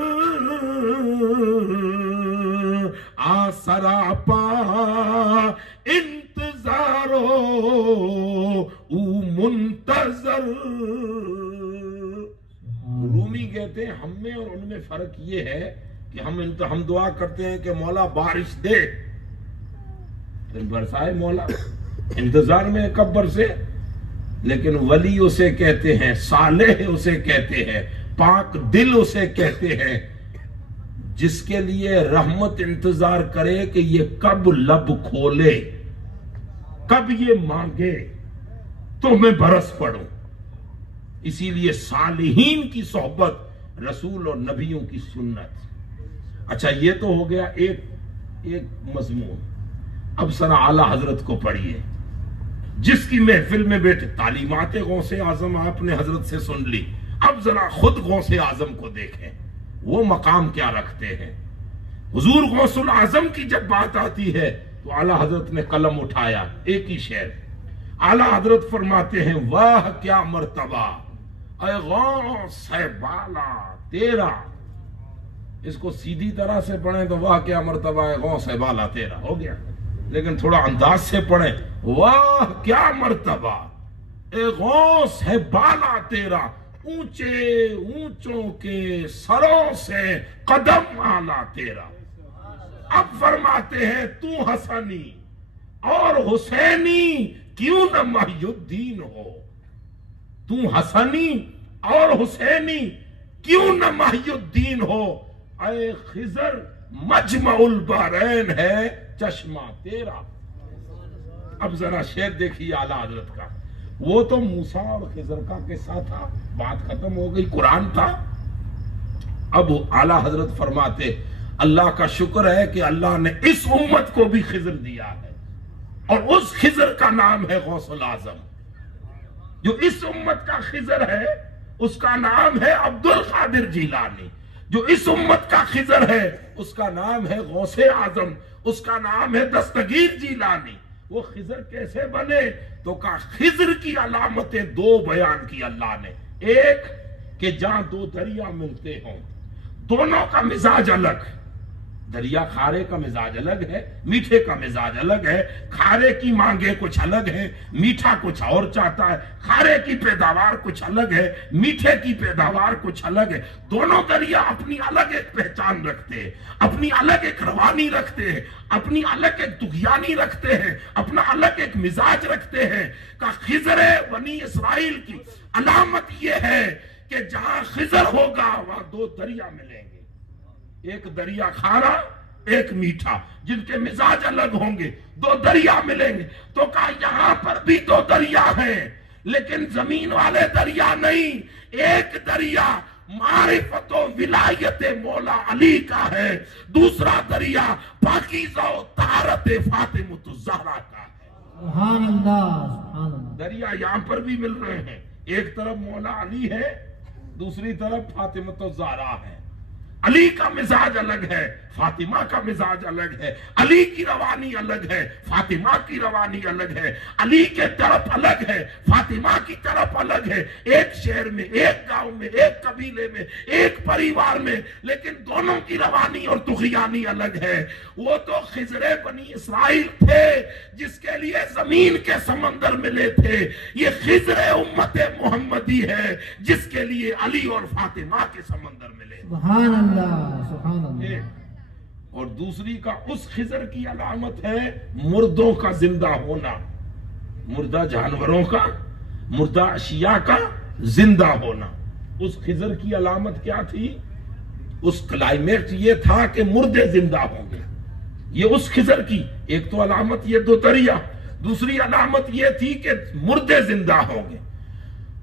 آسرا پا انتظارو او منتظر. رومی کہتے ہیں ہم میں اور ان میں فرق یہ ہے کہ ہم دعا کرتے ہیں کہ مولا بارش دے, پھر برسائے مولا, انتظار میں کب برسے. لیکن ولی اسے کہتے ہیں, صالح اسے کہتے ہیں, پاک دل اسے کہتے ہیں جس کے لیے رحمت انتظار کرے کہ یہ کب لب کھولے, کب یہ مانگے تو میں برس پڑوں. اسی لیے صالحین کی صحبت, رسول اور نبیوں کی سنت. اچھا, یہ تو ہو گیا ایک مضمون. اب ذرا اعلی حضرت کو پڑھیے, جس کی محفل میں بیٹھے تعلیمات غوث اعظم آپ نے حضرت سے سن لی. اب ذرا خود غوث اعظم کو دیکھیں, وہ مقام کیا رکھتے ہیں. حضور غوث الاعظم کی جب بات آتی ہے تو اعلی حضرت نے قلم اٹھایا, ایک ہی شعر. اعلی حضرت فرماتے ہیں, واہ کیا مرتبہ اے غوث ہے بالا تیرا. اس کو سیدھی طرح سے پڑھیں تو واہ کیا مرتبہ ہے غوث ہے بالا تیرا ہو گیا, لیکن تھوڑا انداز سے پڑھیں, واہ کیا مرتبہ اے غوث ہے بالا تیرا, اونچے اونچوں کے سروں سے قدم آلا تیرا. اب فرماتے ہیں تو حسنی اور حسینی کیوں نہ محی الدین ہو. تو حسنی اور حسینی کیوں نہ محی الدین ہو. اے خضر مجمع البحرین ہے چشمہ تیرا. اب ذرا شعر دیکھیے اعلیٰ حضرت کا. وہ تو موسیٰ اور خضر کا قصہ تھا, بات ختم ہو گئی, قرآن تھا. اب اعلیٰ حضرت فرماتے اللہ کا شکر ہے کہ اللہ نے اس امت کو بھی خضر دیا ہے, اور اس خضر کا نام ہے غوث الاعظم. جو اس امت کا خضر ہے اس کا نام ہے عبد القادر جیلانی. جو اس امت کا خضر ہے اس کا نام ہے غوث اعظم, اس کا نام ہے دستگیر جیلانی. وہ خضر کیسے بنے تو کہا خضر کی علامتیں دو بیان کی اللہ نے. ایک کہ جہاں دو دریا ملتے ہوں دونوں کا مزاج الگ. دریا کھارے کا مزاج الگ ہے, میٹھے کا مزاج الگ ہے. کھارے کی مانگیں کچھ الگ ہے, میٹھا کچھ اور چاہتا ہے. کھارے کی پیداوار کچھ الگ ہے, میٹھے کی پیداوار کچھ الگ ہے. دونوں دریا اپنی الگ ایک پہچان رکھتے ہیں, اپنی الگ ایک روانی رکھتے ہیں, اپنی الگ ایک دغیانی رکھتے ہیں, اپنا الگ ایک مزاج رکھتے ہیں. کہ خضر بنی اسرائیل کی علامت یہ ہے کہ جہاں خضر ہوگا وہاں دو دریا ملیں گے, ایک دریا کھارا ایک میٹھا, جن کے مزاج الگ ہوں گے, دو دریا ملیں گے. تو کہا یہاں پر بھی دو دریا ہیں لیکن زمین والے دریا نہیں. ایک دریا معرفت و ولایت مولا علی کا ہے, دوسرا دریا پاکیزہ و طہارت فاطمۃ الزہرا کا ہے. سبحان اللہ, سبحان اللہ. دریا یہاں پر بھی مل رہے ہیں, ایک طرف مولا علی ہے, دوسری طرف فاطمۃ الزہرا ہے. علی کا مزاج الگ ہے، فاطمہ کا مزاج الگ ہے، علی کی روانی الگ ہے، فاطمہ کی روانی الگ ہے، علی کے طرف الگ ہے، فاطمہ کی طرف الگ ہے، ایک شہر میں، ایک گاؤں میں، ایک قبیلے میں، ایک پریوار میں، لیکن دونوں کی روانی اور طغیانی الگ ہے۔ وہ تو خضر بنی اسرائیل تھے جس کے لیے زمین کے سمندر ملے تھے، یہ خضر امت محمدی ہے جس کے لیے علی اور فاطمہ کے سمندر ملے۔ سبحان اللہ، سبحان اللہ۔ اور دوسری کا اس خضر کی علامت ہے مردوں کا زندہ ہونا، مردہ جانوروں کا، مردہ اشیاء کا زندہ ہونا۔ اس خضر کی علامت کیا تھی؟ اس کلائمیٹ یہ تھا کہ مردے زندہ ہوں گے، یہ اس خضر کی ایک تو علامت یہ دو دریا، دوسری علامت یہ تھی کہ مردے زندہ ہوں گے۔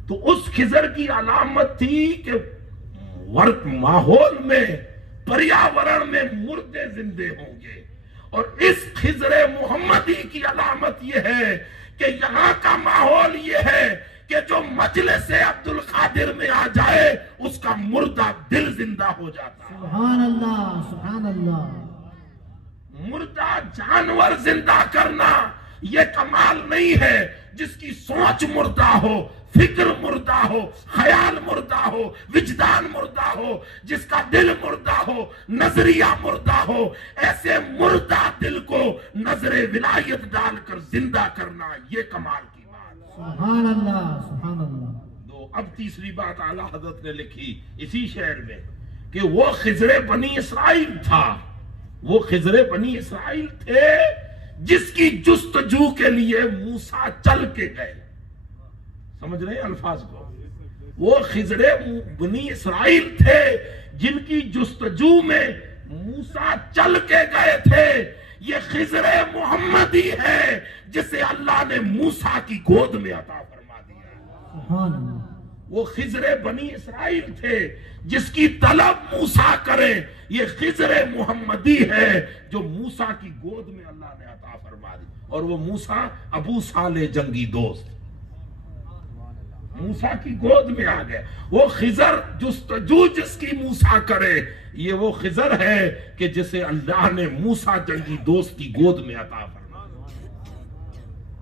تو اس خضر کی علامت تھی کہ ماحول میں، پریاورن میں مردے زندے ہوں گے، اور اس خضر محمدی کی علامت یہ ہے کہ یہاں کا ماحول یہ ہے کہ جو مجلس عبد القادر میں آ جائے اس کا مردہ دل زندہ ہو جاتا ہے۔ سبحان اللہ، سبحان اللہ۔ مردہ جانور زندہ کرنا یہ کمال نہیں ہے جس کی سوچ مردہ ہو، فکر مردہ ہو، خیال مردہ ہو، وجدان مردہ ہو، جس کا دل مردہ ہو، نظریہ مردہ ہو، ایسے مردہ دل کو نظر ولایت ڈال کر زندہ کرنا یہ کمال کی بات ہے۔ سبحان اللہ، سبحان اللہ۔ اب تیسری بات اعلیٰ حضرت نے لکھی اسی شعر میں کہ وہ خضر بنی اسرائیل تھا، وہ خضر بنی اسرائیل تھے جس کی جستجو کے لیے موسیٰ چل کے گئے۔ سمجھ رہے ہیں الفاظ کو؟ وہ خضر بنی اسرائیل تھے جن کی جستجو میں موسیٰ چل کے گئے تھے۔ یہ خضر محمدی ہے جسے اللہ نے موسیٰ کی گود میں عطا فرما دیا۔ سبحان اللہ۔ وہ خضر بنی اسرائیل تھے جس کی طلب موسیٰ کرے، یہ خضر محمدی ہے جو موسیٰ کی گود میں اللہ نے عطا فرما دی۔ اور وہ موسیٰ ابو صالح جنگی دوست موسیٰ کی گود میں آ گئے۔ وہ خضر جستجو جس کی موسیٰ کرے، یہ وہ خضر ہے کہ جسے اللہ نے موسیٰ جنگی دوست کی گود میں عطا فرما۔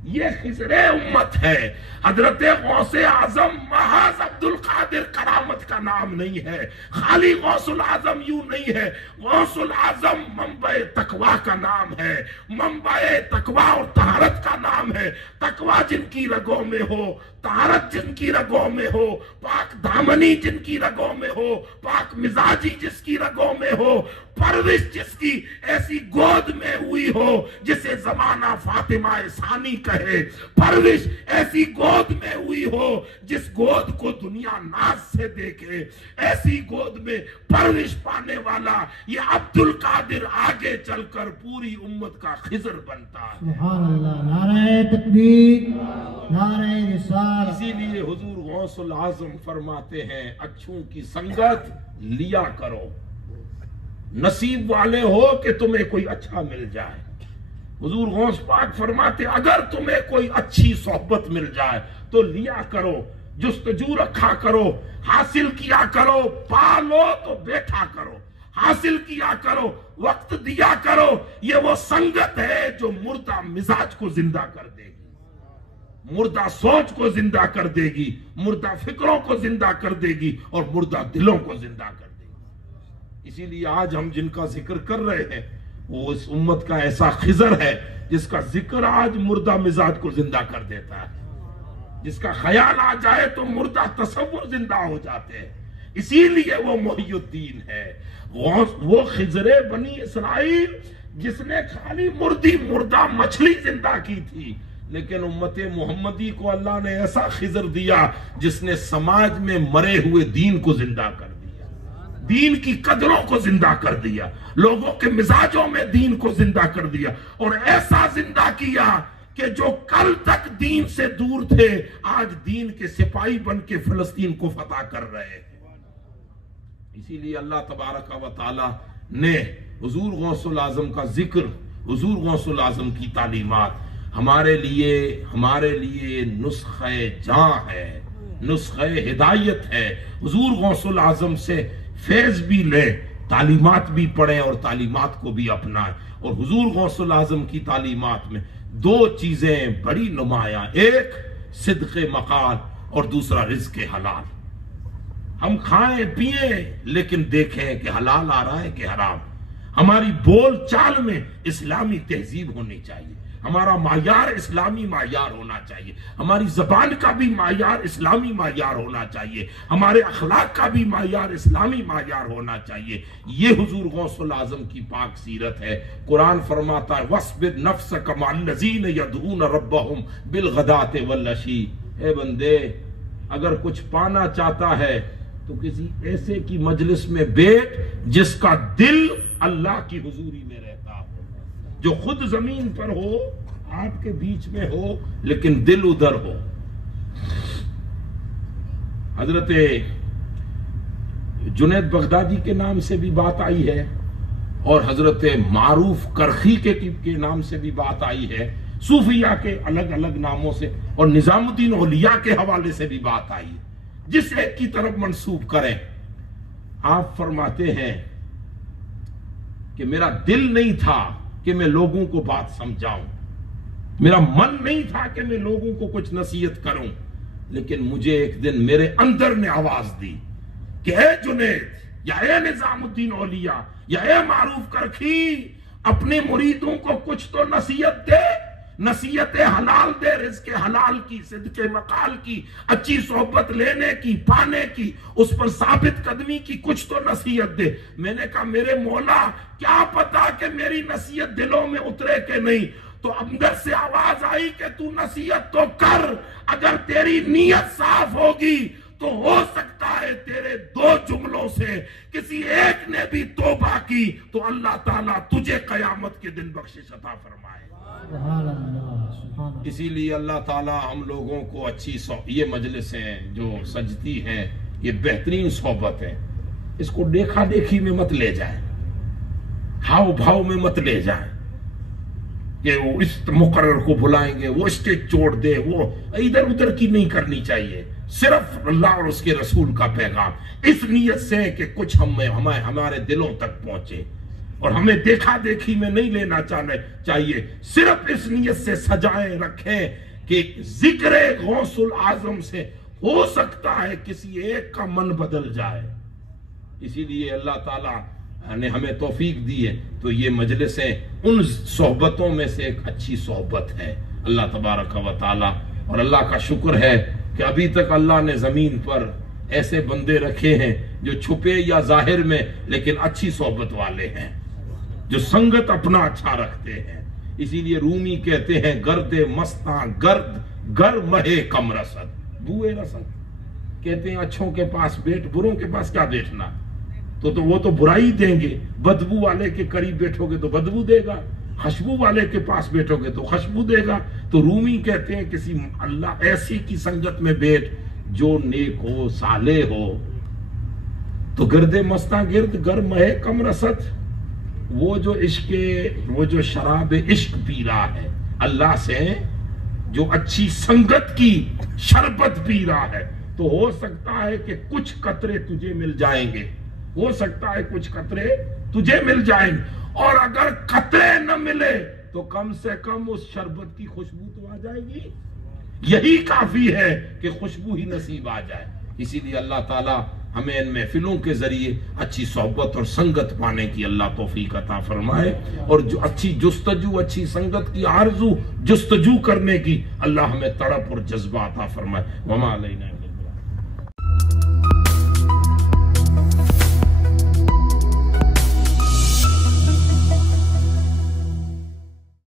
یہ خضر امت ہے۔ حضرت غوث اعظم محض عبد القادر کرامت کا نام نہیں ہے، خالی غوث العظم یوں نہیں ہے، غوث العظم منبع تقوی کا نام ہے، منبع تقوی اور طہارت کا نام ہے۔ تقوی جن کی رگوں میں ہو، طہارت جن کی رگوں میں ہو، پاک دامنی جن کی رگوں میں ہو، پاک مزاجی جس کی رگوں میں ہو، پرورش جس کی ایسی گود میں ہوئی ہو جسے زمانہ فاطمہ ثانی کہے، پرورش ایسی گود میں ہوئی ہو جس گود کو دنیا ناز سے دیکھے، ایسی گود میں پرورش پانے والا یہ عبد القادر آگے چل کر پوری امت کا خضر بنتا ہے۔ سبحان اللہ، نعرہ تکبیر، نعرہ رسالت۔ اسی لیے حضور غوث العظم فرماتے ہیں اچھوں کی سنگت لیا کرو، نصیب والے ہو کہ تمہیں کوئی اچھا مل جائے۔ حضور غوث پاک فرماتے اگر تمہیں کوئی اچھی صحبت مل جائے تو لیا کرو، جستجو رکھا کرو، حاصل کیا کرو، پالو تو بیٹھا کرو، حاصل کیا کرو، وقت دیا کرو۔ یہ وہ سنگت ہے جو مردہ مزاج کو زندہ کر دے گی، مردہ سوچ کو زندہ کر دے گی، مردہ فکروں کو زندہ کر دے گی اور مردہ دلوں کو زندہ کر دے گی۔ اسی لیے آج ہم جن کا ذکر کر رہے ہیں وہ اس امت کا ایسا خضر ہے جس کا ذکر آج مردہ مزاج کو زندہ کر دیتا ہے، جس کا خیال آ جائے تو مردہ تصور زندہ ہو جاتے ہیں۔ اسی لیے وہ محی الدین ہے، وہ خضر بنی اسرائیل جس نے خالی مردہ مچھلی زندہ کی تھی، لیکن امت محمدی کو اللہ نے ایسا خضر دیا جس نے سماج میں مرے ہوئے دین کو زندہ کر دیا، دین کی قدروں کو زندہ کر دیا، لوگوں کے مزاجوں میں دین کو زندہ کر دیا، اور ایسا زندہ کیا کہ جو کل تک دین سے دور تھے آج دین کے سپاہی بن کے فلسطین کو فتح کر رہے ہیں۔ اسی لیے اللہ تبارک و تعالی نے حضور غوث العظم کا ذکر، حضور غوث العظم کی تعلیمات ہمارے لیے نسخہ جاں ہے، نسخہ ہدایت ہے۔ حضور غوث العظم سے فیض بھی لیں، تعلیمات بھی پڑھیں اور تعلیمات کو بھی اپنائیں. اور حضور غوث الاعظم کی تعلیمات میں دو چیزیں بڑی نمایاں، ایک صدق مقال اور دوسرا رزق حلال. ہم کھائیں پیئیں لیکن دیکھیں کہ حلال آ رہا ہے کہ حرام. ہماری بول چال میں اسلامی تہذیب ہونی چاہیے، ہمارا معیار اسلامی معیار ہونا چاہیے، ہماری زبان کا بھی معیار اسلامی معیار ہونا چاہیے، ہمارے اخلاق کا بھی معیار اسلامی معیار ہونا چاہیے. یہ حضور غوث الاعظم کی پاک سیرت ہے. قرآن فرماتا ہے وَاصْبِرْ نَفْسَكَ مَعَ الَّذِينَ يَدْعُونَ رَبَّهُمْ بِالْغَدَاةِ وَالْعَشِيِّ. اے بندے، اگر کچھ پانا چاہتا ہے تو کسی ایسے کی مجلس میں بیٹھ جس کا دل اللہ کی حضوری میں رہتا ہو، جو خود زمین پر ہو، آپ کے بیچ میں ہو، لیکن دل ادھر ہو. حضرت جنید بغدادی کے نام سے بھی بات آئی ہے اور حضرت معروف کرخی کے نام سے بھی بات آئی ہے، صوفیہ کے الگ الگ ناموں سے، اور نظام الدین اولیاء کے حوالے سے بھی بات آئی ہے. جس ایک کی طرف منسوب کریں، آپ فرماتے ہیں کہ میرا دل نہیں تھا کہ میں لوگوں کو بات سمجھاؤں، میرا من نہیں تھا کہ میں لوگوں کو کچھ نصیحت کروں، لیکن مجھے ایک دن میرے اندر نے آواز دی کہ اے جنید یا اے نظام الدین اولیاء یا اے معروف کرخی، اپنے مریدوں کو کچھ تو نصیحت دے، نصیحت حلال دے، رزق حلال کی، صدق مقال کی، اچھی صحبت لینے کی، پانے کی، اس پر ثابت قدمی کی کچھ تو نصیحت دے. میں نے کہا میرے مولا کیا پتا کہ میری نصیحت دلوں میں اترے کہ نہیں. تو اندر سے آواز آئی کہ تو نصیحت تو کر، اگر تیری نیت صاف ہوگی تو ہو سکتا ہے تیرے دو جملوں سے کسی ایک نے بھی توبہ کی تو اللہ تعالیٰ تجھے قیامت کے دن بخشش عطا فرمائے. سبحان اللہ، سبحان اللہ. اسی لیے اللہ تعالیٰ ہم لوگوں کو اچھی یہ مجلسیں جو سجتی ہیں، یہ بہترین صحبت ہے، اس کو دیکھا دیکھی میں مت لے جائیں، ہاؤ بھاؤ میں مت لے جائیں کہ وہ اس مقرر کو بلائیں گے، وہ اسٹیج چھوڑ دے، وہ ادھر ادھر کی نہیں کرنی چاہیے. صرف اللہ اور اس کے رسول کا پیغام، اس نیت سے کہ کچھ ہمارے دلوں تک پہنچے، اور ہمیں دیکھا دیکھی میں نہیں لینا چاہیے. صرف اس نیت سے سجائیں رکھیں کہ ذکر غوث الاعظم سے ہو سکتا ہے کسی ایک کا من بدل جائے. اسی لیے اللہ تعالیٰ نے ہمیں توفیق دی ہے. تو یہ مجلسیں ان صحبتوں میں سے ایک اچھی صحبت ہے. اللہ تبارک و تعالیٰ، اور اللہ کا شکر ہے کہ ابھی تک اللہ نے زمین پر ایسے بندے رکھے ہیں جو چھپے یا ظاہر میں لیکن اچھی صحبت والے ہیں، جو سنگت اپنا اچھا رکھتے ہیں. اسی لیے رومی کہتے ہیں گرد مستاں گرد گر مہے کم رسد، بوئے رسد. کہتے ہیں اچھوں کے پاس بیٹھ، بروں کے پاس کیا بیٹھنا، تو وہ تو برائی دیں گے. بدبو والے کے قریب بیٹھو گے تو بدبو دے گا، خوشبو والے کے پاس بیٹھو گے تو خوشبو دے گا. تو رومی کہتے ہیں کسی اللہ ایسی کی سنگت میں بیٹھ جو نیک ہو، صالح ہو. تو گرد مستاں گرد گر مہے کم رسد، وہ جو شراب عشق پی رہا ہے اللہ سے، جو اچھی سنگت کی شربت پی رہا ہے، تو ہو سکتا ہے کہ کچھ قطرے تجھے مل جائیں گے، ہو سکتا ہے کچھ قطرے تجھے مل جائیں گے. اور اگر قطرے نہ ملے تو کم سے کم اس شربت کی خوشبو تو آ جائے گی. یہی کافی ہے کہ خوشبو ہی نصیب آ جائے. اسی لیے اللہ تعالیٰ ہمیں ان محفلوں کے ذریعے اچھی صحبت اور سنگت پانے کی اللہ توفیق عطا فرمائے، اور جو اچھی جستجو، اچھی سنگت کی آرزو جستجو کرنے کی اللہ ہمیں تڑپ اور جذبہ عطا فرمائے. وما علینا